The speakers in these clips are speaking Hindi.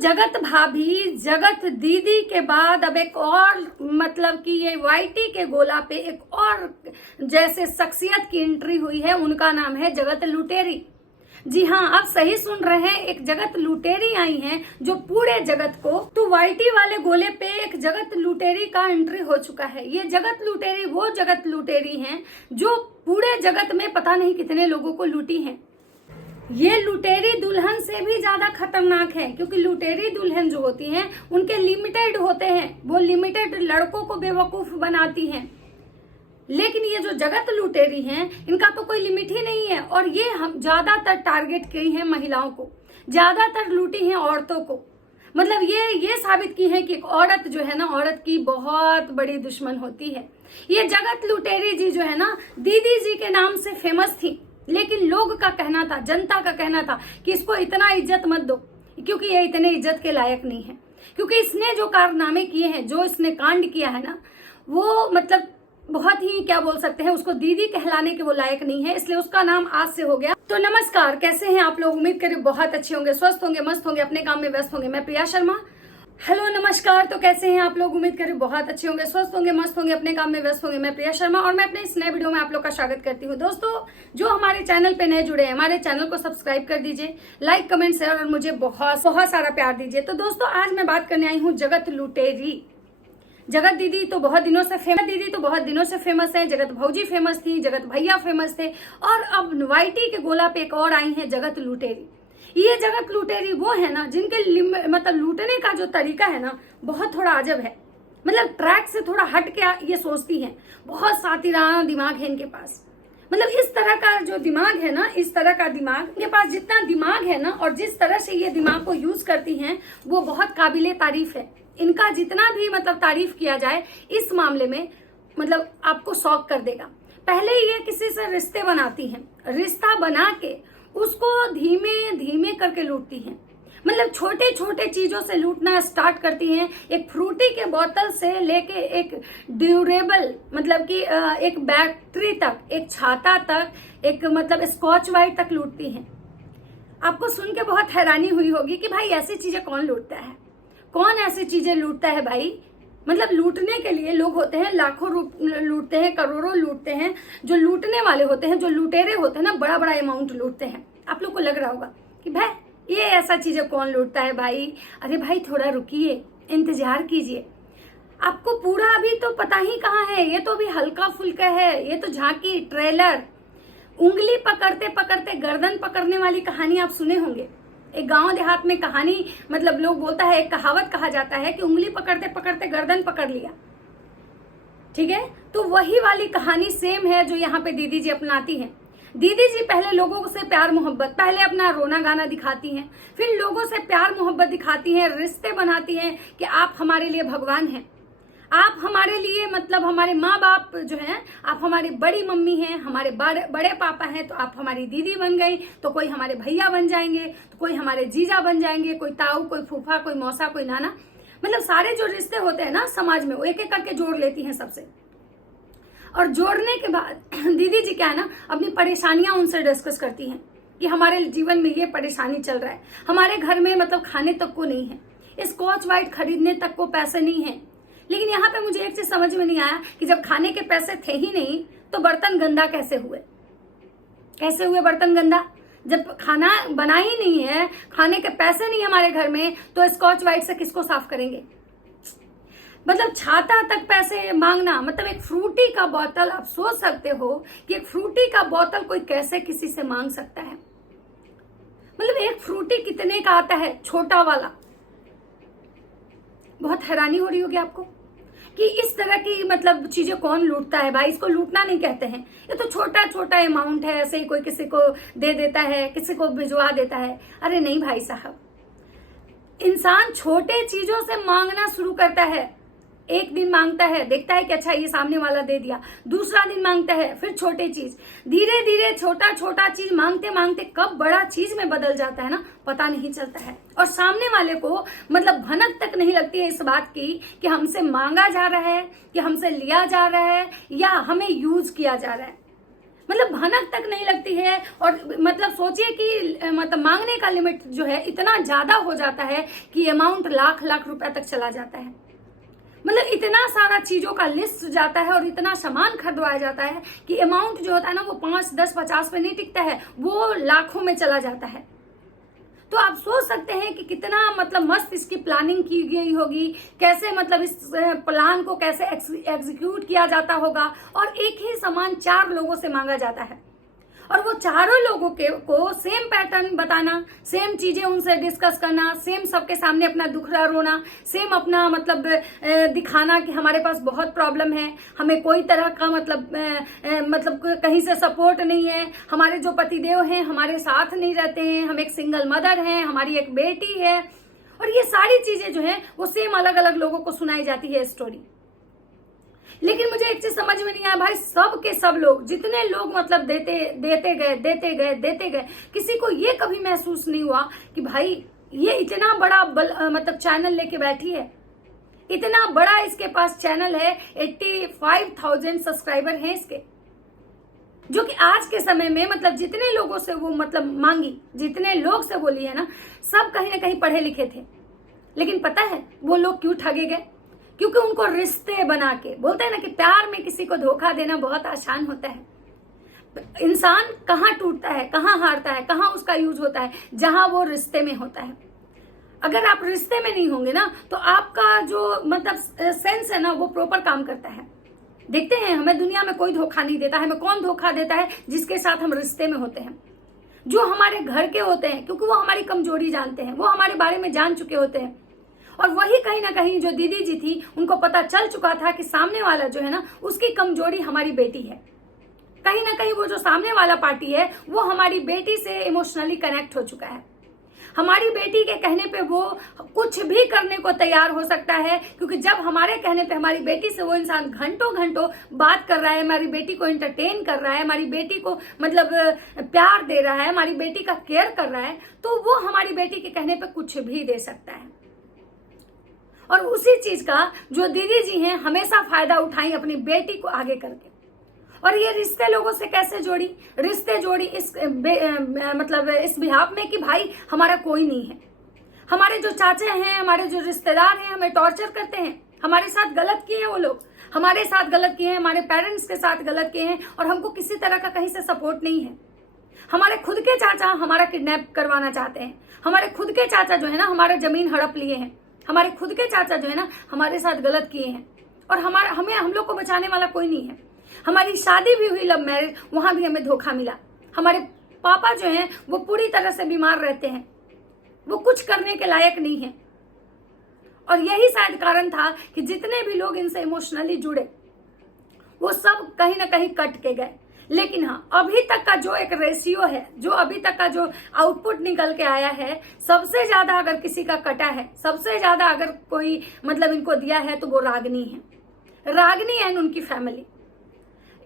जगत भाभी, जगत दीदी के बाद अब एक और मतलब कि ये वाईटी के गोला पे एक और जैसे शख्सियत की एंट्री हुई है। उनका नाम है जगत लुटेरी। जी हाँ, आप सही सुन रहे हैं, एक जगत लुटेरी आई हैं जो पूरे जगत को, तो वाईटी वाले गोले पे एक जगत लुटेरी का एंट्री हो चुका है। ये जगत लुटेरी वो जगत लुटेरी हैं जो पूरे जगत में पता नहीं कितने लोगों को लूटी हैं। ये लुटेरी दुल्हन से भी ज्यादा खतरनाक है, क्योंकि लुटेरी दुल्हन जो होती हैं उनके लिमिटेड होते हैं, वो लिमिटेड लड़कों को बेवकूफ बनाती हैं। लेकिन ये जो जगत लुटेरी हैं इनका तो कोई लिमिट ही नहीं है, और ये हम ज्यादातर टारगेट की हैं महिलाओं को, ज्यादातर लूटी हैं औरतों को। मतलब ये साबित की है कि एक औरत जो है ना, औरत की बहुत बड़ी दुश्मन होती है। ये जगत लुटेरी जी जो है ना, दीदी जी के नाम से फेमस थी, लेकिन लोग का कहना था, जनता का कहना था कि इसको इतना इज्जत मत दो, क्योंकि ये इतने इज्जत के लायक नहीं है। क्योंकि इसने जो कारनामे किए हैं, जो इसने कांड किया है ना, वो मतलब बहुत ही क्या बोल सकते हैं, उसको दीदी कहलाने के वो लायक नहीं है, इसलिए उसका नाम आज से हो गया। तो नमस्कार, कैसे हैं आप लोग? उम्मीद करें बहुत अच्छे होंगे, स्वस्थ होंगे, मस्त होंगे, अपने काम में व्यस्त होंगे। मैं प्रिया शर्मा। हेलो नमस्कार, तो कैसे हैं आप लोग? उम्मीद करें बहुत अच्छे होंगे, स्वस्थ होंगे, मस्त होंगे, अपने काम में व्यस्त होंगे। मैं प्रिया शर्मा और मैं अपने इस नए वीडियो में आप लोग का स्वागत करती हूँ। दोस्तों, जो हमारे चैनल पे नए जुड़े हैं, हमारे चैनल को सब्सक्राइब कर दीजिए, लाइक कमेंट शेयर और मुझे बहुत सारा प्यार दीजिए। तो दोस्तों, आज मैं बात करने आई हूँ जगत लुटेरी। जगत दीदी तो बहुत दिनों से फेमस है, जगत भौजी फेमस थी, जगत भैया फेमस थे, और अब वाईटी के गोला पे एक और आई है जगत लुटेरी। ये जगत लुटेरी वो है ना जिनके मतलब लूटने का जो तरीका है ना, बहुत थोड़ा अजब है। मतलब ट्रैक से थोड़ा हट के ये सोचती हैं, बहुत सातिराना दिमाग है इनके पास। मतलब इस तरह का जो दिमाग है ना, इस तरह का दिमाग इनके पास, जितना दिमाग है ना और जिस तरह से ये दिमाग को यूज करती हैं, वो बहुत काबिले तारीफ है। इनका जितना भी मतलब तारीफ किया जाए इस मामले में, मतलब आपको शॉक कर देगा। पहले ये किसी से रिश्ते बनाती हैं, रिश्ता बना के उसको धीमे धीमे करके लूटती हैं। मतलब छोटे छोटे चीजों से लूटना स्टार्ट करती हैं। एक फ्रूटी के बोतल से लेके एक ड्यूरेबल मतलब कि एक बैटरी तक, एक छाता तक, एक मतलब स्कॉच वाइट तक लूटती हैं। आपको सुन के बहुत हैरानी हुई होगी कि भाई ऐसी चीजें कौन लूटता है, कौन ऐसी चीजें लूटता है भाई। मतलब लूटने के लिए लोग होते हैं, लाखों लूटते हैं, करोड़ों लूटते हैं। जो लूटने वाले होते हैं, जो लुटेरे होते हैं ना, बड़ा बड़ा अमाउंट लूटते हैं। आप लोग को लग रहा होगा कि भाई ये ऐसा चीजें कौन लूटता है भाई। अरे भाई थोड़ा रुकिए, इंतजार कीजिए, आपको पूरा अभी तो पता ही कहाँ है। ये तो अभी हल्का फुल्का है, ये तो झांकी, ट्रेलर। उंगली पकड़ते पकड़ते गर्दन पकड़ने वाली कहानी आप सुने होंगे। एक गांव देहात में कहानी, मतलब लोग बोलता है, एक कहावत कहा जाता है कि उंगली पकड़ते पकड़ते गर्दन पकड़ लिया। ठीक है, तो वही वाली कहानी सेम है जो यहाँ पे दीदी जी अपनाती हैं। दीदी जी पहले लोगों से प्यार मोहब्बत, पहले अपना रोना गाना दिखाती हैं, फिर लोगों से प्यार मोहब्बत दिखाती हैं, रिश्ते बनाती हैं कि आप हमारे लिए भगवान हैं, आप हमारे लिए मतलब हमारे माँ बाप जो हैं, आप हमारी बड़ी मम्मी हैं, हमारे बड़े पापा हैं, तो आप हमारी दीदी बन गई, तो कोई हमारे भैया बन जाएंगे, तो कोई हमारे जीजा बन जाएंगे, कोई ताऊ, कोई फूफा, कोई मौसा, कोई नाना। मतलब सारे जो रिश्ते होते हैं ना समाज में, वो एक एक करके जोड़ लेती हैं सबसे। और जोड़ने के बाद दीदी जी क्या है ना, अपनी परेशानियां उनसे डिस्कस करती हैं कि हमारे जीवन में ये परेशानी चल रहा है, हमारे घर में मतलब खाने तक को नहीं है, स्कॉच वाइट खरीदने तक को पैसे नहीं है। लेकिन यहाँ पे मुझे एक चीज समझ में नहीं आया कि जब खाने के पैसे थे ही नहीं, तो बर्तन गंदा कैसे हुए? कैसे हुए बर्तन गंदा? जब खाना बना ही नहीं है, खाने के पैसे नहीं हमारे घर में, तो स्कॉच वाइट से किसको साफ करेंगे? मतलब छाता तक पैसे मांगना, मतलब एक फ्रूटी का बोतल, आप सोच सकते हो कि एक फ्रूटी का बोतल कोई कैसे किसी से मांग सकता है? मतलब एक फ्रूटी कितने का आता है, छोटा वाला? बहुत हैरानी हो रही होगी आपको कि इस तरह की मतलब चीजें कौन लूटता है भाई। इसको लूटना नहीं कहते हैं, ये तो छोटा छोटा अमाउंट है, ऐसे ही कोई किसी को दे देता है, किसी को भिजवा देता है। अरे नहीं भाई साहब, इंसान छोटे चीजों से मांगना शुरू करता है। एक दिन मांगता है, देखता है कि अच्छा ये सामने वाला दे दिया, दूसरा दिन मांगता है, फिर छोटे चीज, धीरे धीरे छोटा छोटा चीज मांगते मांगते कब बड़ा चीज में बदल जाता है ना, पता नहीं चलता है। और सामने वाले को मतलब भनक तक नहीं लगती है इस बात की कि हमसे मांगा जा रहा है, कि हमसे लिया जा रहा है, या हमें यूज किया जा रहा है। मतलब भनक तक नहीं लगती है। और मतलब सोचिए कि मतलब मांगने का लिमिट जो है इतना ज्यादा हो जाता है कि अमाउंट लाख लाख रुपए तक चला जाता है। मतलब इतना सारा चीजों का लिस्ट जाता है और इतना सामान खरीदवाया जाता है कि अमाउंट जो होता है ना वो 5, 10, 50 पे नहीं टिकता है, वो लाखों में चला जाता है। तो आप सोच सकते हैं कि कितना मतलब मस्त इसकी प्लानिंग की गई होगी, कैसे मतलब इस प्लान को कैसे एग्जीक्यूट किया जाता होगा। और एक ही सामान 4 लोगों से मांगा जाता है और वो चारों लोगों को सेम पैटर्न बताना, सेम चीजें उनसे डिस्कस करना, सेम सबके सामने अपना दुखड़ा रोना, सेम अपना मतलब दिखाना कि हमारे पास बहुत प्रॉब्लम है, हमें कोई तरह का मतलब कहीं से सपोर्ट नहीं है, हमारे जो पतिदेव हैं हमारे साथ नहीं रहते हैं, हम एक सिंगल मदर हैं, हमारी एक बेटी है। और ये सारी चीजें जो है वो सेम अलग अलग लोगों को सुनाई जाती है स्टोरी। लेकिन मुझे एक चीज समझ में नहीं आया भाई, सब के सब लोग जितने लोग मतलब देते गए, किसी को ये कभी महसूस नहीं हुआ कि भाई ये इतना बड़ा मतलब चैनल लेके बैठी है, इतना बड़ा इसके पास चैनल है, 85,000 सब्सक्राइबर हैं इसके, जो कि आज के समय में मतलब जितने लोगों से वो मतलब मांगी, जितने लोग से बोली है ना, सब कहीं ना कहीं पढ़े लिखे थे। लेकिन पता है वो लोग क्यों ठगे गए? क्योंकि उनको रिश्ते बना के, बोलते हैं ना कि प्यार में किसी को धोखा देना बहुत आसान होता है। इंसान कहाँ टूटता है, कहाँ हारता है, कहाँ उसका यूज होता है, जहां वो रिश्ते में होता है। अगर आप रिश्ते में नहीं होंगे ना तो आपका जो मतलब सेंस है ना वो प्रॉपर काम करता है। देखते हैं हमें दुनिया में कोई धोखा नहीं देता, हमें कौन धोखा देता है? जिसके साथ हम रिश्ते में होते हैं, जो हमारे घर के होते हैं, क्योंकि वो हमारी कमजोरी जानते हैं, वो हमारे बारे में जान चुके होते हैं। और वही कहीं ना कहीं जो दीदी जी थी उनको पता चल चुका था कि सामने वाला जो है ना उसकी कमजोरी हमारी बेटी है। कहीं ना कहीं वो जो सामने वाला पार्टी है वो हमारी बेटी से इमोशनली कनेक्ट हो चुका है। हमारी बेटी के कहने पे वो कुछ भी करने को तैयार हो सकता है, क्योंकि जब हमारे कहने पे हमारी बेटी से वो इंसान घंटों घंटों बात कर रहा है, हमारी बेटी को एंटरटेन कर रहा है, हमारी बेटी को मतलब प्यार दे रहा है, हमारी बेटी का केयर कर रहा है, तो वो हमारी बेटी के कहने पे कुछ भी दे सकता है। और उसी चीज का जो दीदी जी हैं हमेशा फायदा उठाई अपनी बेटी को आगे करके। और ये रिश्ते लोगों से कैसे जोड़ी? रिश्ते जोड़ी इस मतलब इस बिहाफ में कि भाई हमारा कोई नहीं है, हमारे जो चाचे हैं, हमारे जो रिश्तेदार हैं हमें टॉर्चर करते हैं, हमारे साथ गलत किए हैं वो लोग, हमारे साथ गलत किए हैं, हमारे पेरेंट्स के साथ गलत किए हैं, और हमको किसी तरह का कहीं से सपोर्ट नहीं है। हमारे खुद के चाचा हमारा किडनैप करवाना चाहते हैं, हमारे खुद के चाचा जो है ना हमारा जमीन हड़प लिए हैं, हमारे खुद के चाचा जो है ना हमारे साथ गलत किए हैं, और हम लोग को बचाने वाला कोई नहीं है। हमारी शादी भी हुई लव मैरिज, वहां भी हमें धोखा मिला। हमारे पापा जो हैं वो पूरी तरह से बीमार रहते हैं, वो कुछ करने के लायक नहीं है। और यही शायद कारण था कि जितने भी लोग इनसे इमोशनली जुड़े वो सब कहीं ना कहीं कट के गए। लेकिन हाँ, अभी तक का जो एक रेशियो है, जो अभी तक का जो आउटपुट निकल के आया है, सबसे ज्यादा अगर किसी का कटा है, सबसे ज्यादा अगर कोई मतलब इनको दिया है तो वो रागिनी है। रागिनी एंड उनकी फैमिली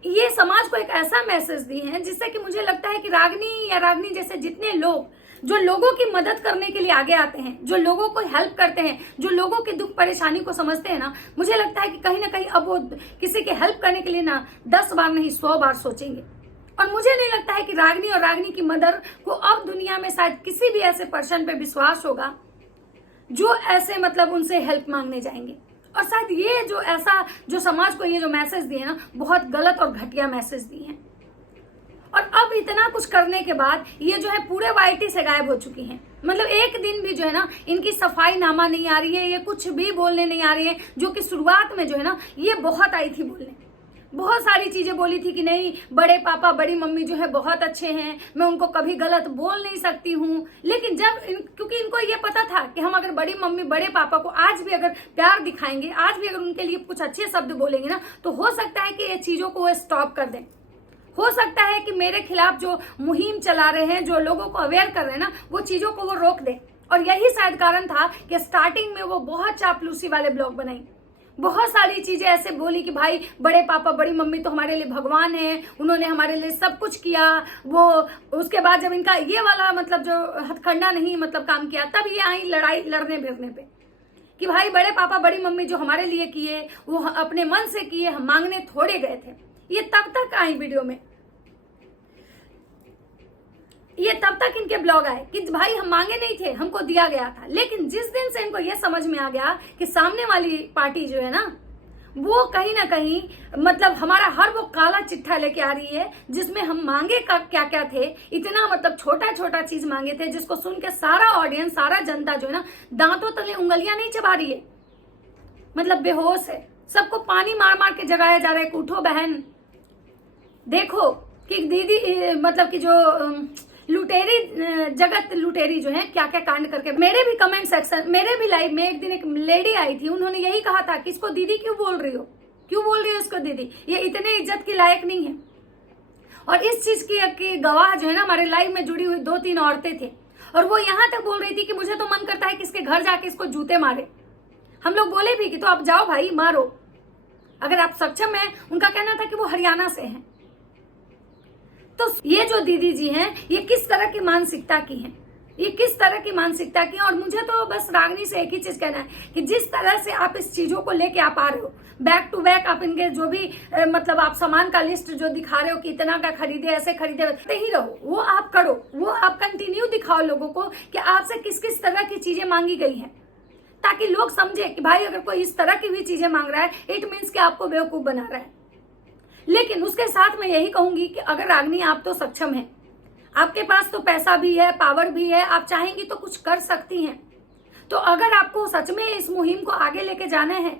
ये समाज को एक ऐसा मैसेज दी है जिससे कि मुझे लगता है कि रागिनी या रागिनी जैसे जितने लोग जो लोगों की मदद करने के लिए आगे आते हैं, जो लोगों को हेल्प करते हैं, जो लोगों की दुख परेशानी को समझते हैं ना, मुझे लगता है कि कहीं ना कहीं अब वो किसी के हेल्प करने के लिए ना 10 बार नहीं 100 बार सोचेंगे। और मुझे नहीं लगता है कि रागिनी और रागिनी की मदर को अब दुनिया में शायद किसी भी ऐसे पर्सन पे विश्वास होगा जो ऐसे मतलब उनसे हेल्प मांगने जाएंगे। और शायद ये जो ऐसा जो समाज को ये जो मैसेज दिए ना, बहुत गलत और घटिया मैसेज दिए हैं। और अब इतना कुछ करने के बाद ये जो है पूरे वाईटी से गायब हो चुकी हैं। मतलब एक दिन भी जो है ना इनकी सफाई नामा नहीं आ रही है, ये कुछ भी बोलने नहीं आ रही है, जो कि शुरुआत में जो है ना ये बहुत आई थी बोलने, बहुत सारी चीजें बोली थी कि नहीं बड़े पापा बड़ी मम्मी जो है बहुत अच्छे हैं, मैं उनको कभी गलत बोल नहीं सकती हूँ। लेकिन क्योंकि इनको ये पता था कि हम अगर बड़ी मम्मी बड़े पापा को आज भी अगर प्यार दिखाएंगे, आज भी अगर उनके लिए कुछ अच्छे शब्द बोलेंगे ना, तो हो सकता है कि ये चीजों को वो स्टॉप कर दें। हो सकता है कि मेरे खिलाफ जो मुहिम चला रहे हैं, जो लोगों को अवेयर कर रहे हैं ना, वो चीजों को वो रोक दें। और यही शायद कारण था कि स्टार्टिंग में वो बहुत चापलूसी वाले ब्लॉग बनाई, बहुत सारी चीजें ऐसे बोली कि भाई बड़े पापा बड़ी मम्मी तो हमारे लिए भगवान है, उन्होंने हमारे लिए सब कुछ किया। वो उसके बाद जब इनका ये वाला मतलब जो हथकंडा नहीं मतलब काम किया, तब ये आई लड़ाई लड़ने भिड़ने पे कि भाई बड़े पापा बड़ी मम्मी जो हमारे लिए किए वो अपने मन से किए, हम मांगने थोड़े गए थे। ये तब तक आई वीडियो में ये तब तक इनके ब्लॉग आए कि भाई हम मांगे नहीं थे, हमको दिया गया था। लेकिन जिस दिन से इनको ये समझ में आ गया कि सामने वाली पार्टी जो है ना वो कहीं ना कहीं मतलब हमारा हर वो काला चिट्ठा लेके आ रही है जिसमें हम मांगे का क्या क्या थे, इतना मतलब छोटा छोटा चीज मांगे थे जिसको सुन के सारा ऑडियंस, सारा जनता जो है ना दांतों तले उंगलियां नहीं चबा रही है, मतलब बेहोश है। सबको पानी मार मार के जगाया जा रहा है कि उठो बहन, देखो कि दीदी मतलब कि जो लुटेरी, जगत लुटेरी जो है क्या क्या कांड करके। मेरे भी कमेंट सेक्शन, मेरे भी लाइव में एक दिन एक लेडी आई थी, उन्होंने यही कहा था कि इसको दीदी क्यों बोल रही हो, क्यों बोल रही हो इसको दीदी, ये इतने इज्जत की लायक नहीं है। और इस चीज की गवाह जो है ना हमारे लाइव में जुड़ी हुई 2-3 औरतें थे, और वो यहां तक बोल रही थी कि मुझे तो मन करता है कि इसके घर जाके इसको जूते मारे। हम लोग बोले भी कि तो आप जाओ भाई मारो, अगर आप सक्षम हैं। उनका कहना था कि वो हरियाणा से हैं। तो ये जो दीदी जी हैं ये किस तरह की मानसिकता की हैं, ये किस तरह की मानसिकता की। और मुझे तो बस रागनी से एक ही चीज कहना है कि जिस तरह से आप इस चीजों को लेके आप आ रहे हो, बैक टू बैक आप इनके जो भी मतलब आप सामान का लिस्ट जो दिखा रहे हो कि इतना का खरीदे, ऐसे खरीदे, वैसे ही रहो, वो आप करो, वो आप कंटिन्यू दिखाओ लोगों को कि आपसे किस किस तरह की चीजें मांगी गई हैं, ताकि लोग समझे कि भाई अगर कोई इस तरह की भी चीजें मांग रहा है इट मीन्स कि आपको बेवकूफ बना रहा है। लेकिन उसके साथ मैं यही कहूंगी कि अगर रागनी आप तो सक्षम हैं, आपके पास तो पैसा भी है, पावर भी है, आप चाहेंगी तो कुछ कर सकती हैं। तो अगर आपको सच में इस मुहिम को आगे लेके जाना है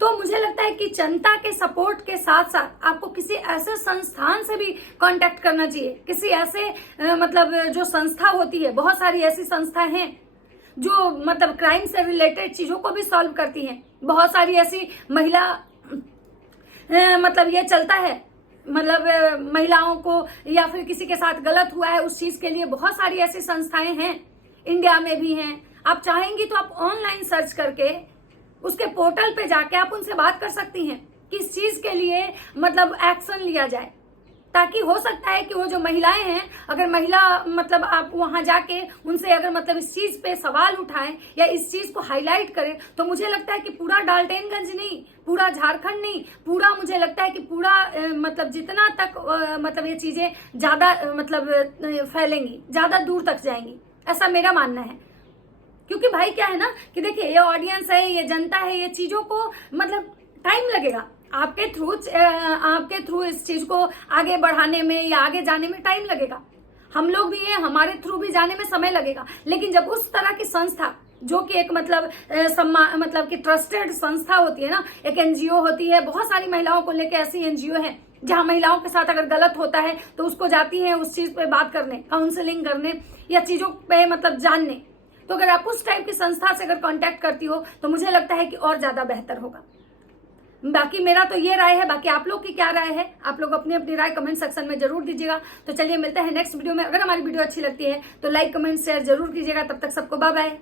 तो मुझे लगता है कि जनता के सपोर्ट के साथ साथ आपको किसी ऐसे संस्थान से भी कांटेक्ट करना चाहिए, किसी ऐसे मतलब जो संस्था होती है, बहुत सारी ऐसी संस्थाएं हैं जो मतलब क्राइम से रिलेटेड चीजों को भी सॉल्व करती हैं। बहुत सारी ऐसी महिला मतलब ये चलता है, मतलब महिलाओं को या फिर किसी के साथ गलत हुआ है उस चीज के लिए बहुत सारी ऐसी संस्थाएं हैं, इंडिया में भी हैं। आप चाहेंगी तो आप ऑनलाइन सर्च करके उसके पोर्टल पे जाके आप उनसे बात कर सकती हैं कि इस चीज के लिए मतलब एक्शन लिया जाए, ताकि हो सकता है कि वो जो महिलाएं हैं, अगर महिला मतलब आप वहां जाके उनसे अगर मतलब इस चीज पे सवाल उठाएं या इस चीज को हाईलाइट करें तो मुझे लगता है कि पूरा डाल्टनगंज नहीं, पूरा झारखंड नहीं, पूरा मुझे लगता है कि पूरा मतलब जितना तक मतलब ये चीजें ज्यादा मतलब फैलेंगी, ज्यादा दूर तक जाएंगी, ऐसा मेरा मानना है। क्योंकि भाई क्या है ना कि देखिए ये ऑडियंस है, ये जनता है, ये चीजों को मतलब टाइम लगेगा आपके थ्रू इस चीज को आगे बढ़ाने में या आगे जाने में टाइम लगेगा। हम लोग भी हैं, हमारे थ्रू भी जाने में समय लगेगा। लेकिन जब उस तरह की संस्था जो कि एक मतलब मतलब कि ट्रस्टेड संस्था होती है ना, एक एनजीओ होती है, बहुत सारी महिलाओं को लेकर ऐसी एनजीओ है जहां महिलाओं के साथ अगर गलत होता है तो उसको जाती है उस चीज पे बात करने, काउंसलिंग करने या चीजों पे मतलब जानने। तो अगर आप उस टाइप की संस्था से अगर कांटेक्ट करती हो तो मुझे लगता है कि और ज्यादा बेहतर होगा। बाकी मेरा तो ये राय है, बाकी आप लोग की क्या राय है, आप लोग अपनी अपनी राय कमेंट सेक्शन में जरूर दीजिएगा। तो चलिए मिलते हैं नेक्स्ट वीडियो में। अगर हमारी वीडियो अच्छी लगती है तो लाइक कमेंट शेयर जरूर कीजिएगा। तब तक सबको बाय बाय।